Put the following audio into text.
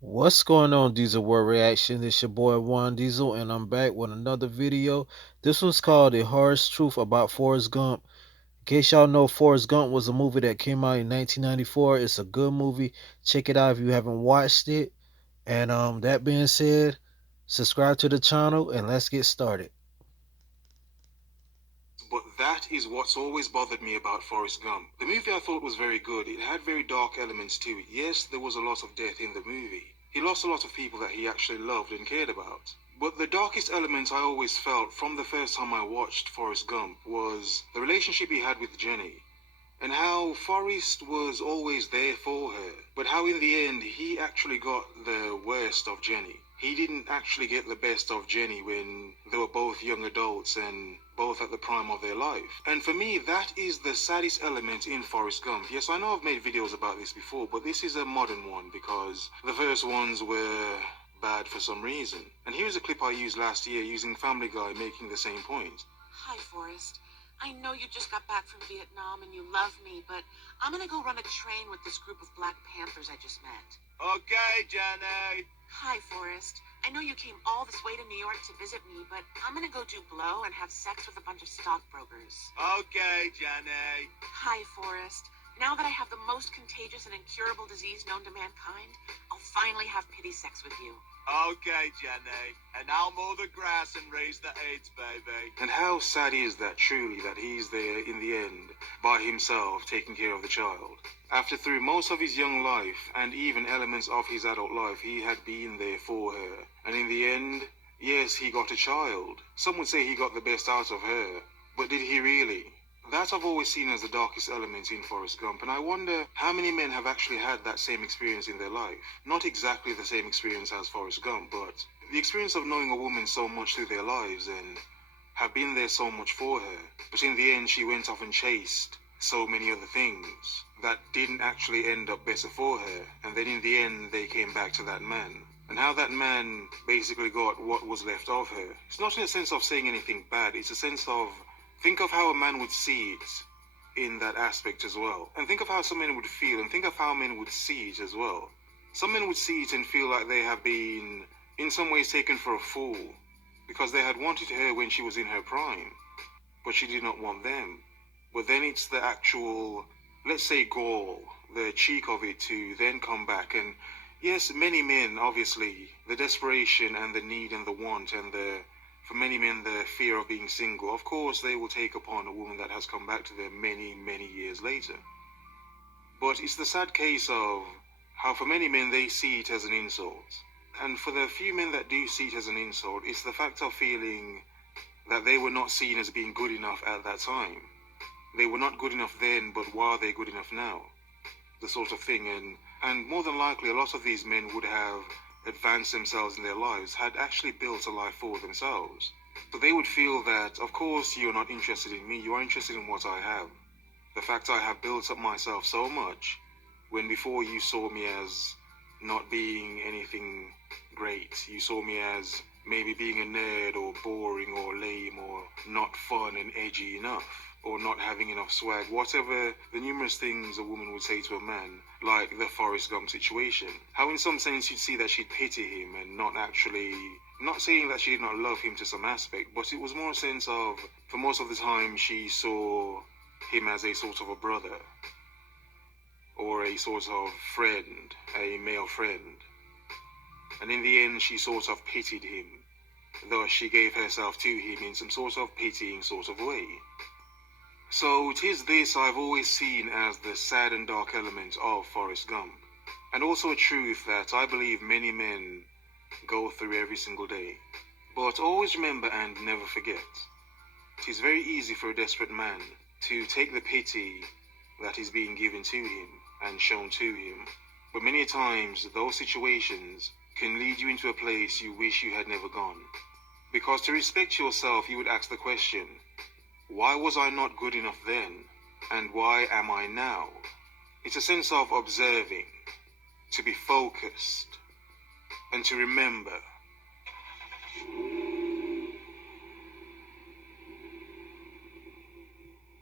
What's going on, Diesel World Reaction? It's your boy Juan Diesel, and I'm back with another video. This one's called The Hardest Truth About Forrest Gump. In case y'all know, Forrest Gump was a movie that came out in 1994. It's a good movie. Check it out if you haven't watched it. And that being said, subscribe to the channel and let's get started. But that is what's always bothered me about Forrest Gump. The movie I thought was very good. It had very dark elements to it. Yes, there was a lot of death in the movie. He lost a lot of people that he actually loved and cared about. But the darkest element I always felt from the first time I watched Forrest Gump was the relationship he had with Jenny. And how Forrest was always there for her, but how in the end he actually got the worst of Jenny. He didn't actually get the best of Jenny when they were both young adults and both at the prime of their life. And for me, that is the saddest element in Forrest Gump. Yes, I know I've made videos about this before, but this is a modern one because the first ones were bad for some reason. And here's a clip I used last year using Family Guy making the same point. Hi, Forrest. I know you just got back from Vietnam and you love me, but I'm gonna go run a train with this group of Black Panthers I just met. Okay, Jenny. Hi, Forrest. I know you came all this way to New York to visit me, but I'm gonna go do blow and have sex with a bunch of stockbrokers. Okay, Jenny. Hi, Forrest. Now that I have the most contagious and incurable disease known to mankind, I'll finally have pity sex with you. Okay, Jenny. And I'll mow the grass and raise the AIDS, baby. And how sad is that, truly, that he's there in the end, by himself, taking care of the child? After through most of his young life, and even elements of his adult life, he had been there for her. And in the end, yes, he got a child. Some would say he got the best out of her. But did he really? That I've always seen as the darkest element in Forrest Gump, and I wonder how many men have actually had that same experience in their life. Not exactly the same experience as Forrest Gump, but the experience of knowing a woman so much through their lives and have been there so much for her, but in the end she went off and chased so many other things that didn't actually end up better for her, and then in the end they came back to that man. And how that man basically got what was left of her. It's not in a sense of saying anything bad, it's a sense of think of how a man would see it in that aspect as well. And think of how some men would feel, and think of how men would see it as well. Some men would see it and feel like they have been, in some ways, taken for a fool, because they had wanted her when she was in her prime, but she did not want them. But then it's the actual, let's say, gall, the cheek of it to then come back. And yes, many men, obviously, the desperation and the need and the want and for many men, the fear of being single, of course, they will take upon a woman that has come back to them many, many years later. But it's the sad case of how for many men, they see it as an insult. And for the few men that do see it as an insult, it's the fact of feeling that they were not seen as being good enough at that time. They were not good enough then, but why are they good enough now? The sort of thing. And more than likely, a lot of these men would have advanced themselves in their lives, had actually built a life for themselves. So they would feel that, of course, you're not interested in me, you are interested in what I have. The fact I have built up myself so much, when before you saw me as not being anything great. You saw me as maybe being a nerd or boring or lame or not fun and edgy enough, or not having enough swag, whatever the numerous things a woman would say to a man, like the Forrest Gump situation. How in some sense you'd see that she'd pity him and not actually, not saying that she did not love him to some aspect, but it was more a sense of, for most of the time, she saw him as a sort of a brother, or a sort of friend, a male friend. And in the end, she sort of pitied him, though she gave herself to him in some sort of pitying sort of way. So it is this I've always seen as the sad and dark element of Forrest Gump, and also a truth that I believe many men go through every single day. But always remember and never forget, it is very easy for a desperate man to take the pity that is being given to him and shown to him. But many times, those situations can lead you into a place you wish you had never gone. Because to respect yourself, you would ask the question, why was I not good enough then? And why am I now? It's a sense of observing, to be focused, and to remember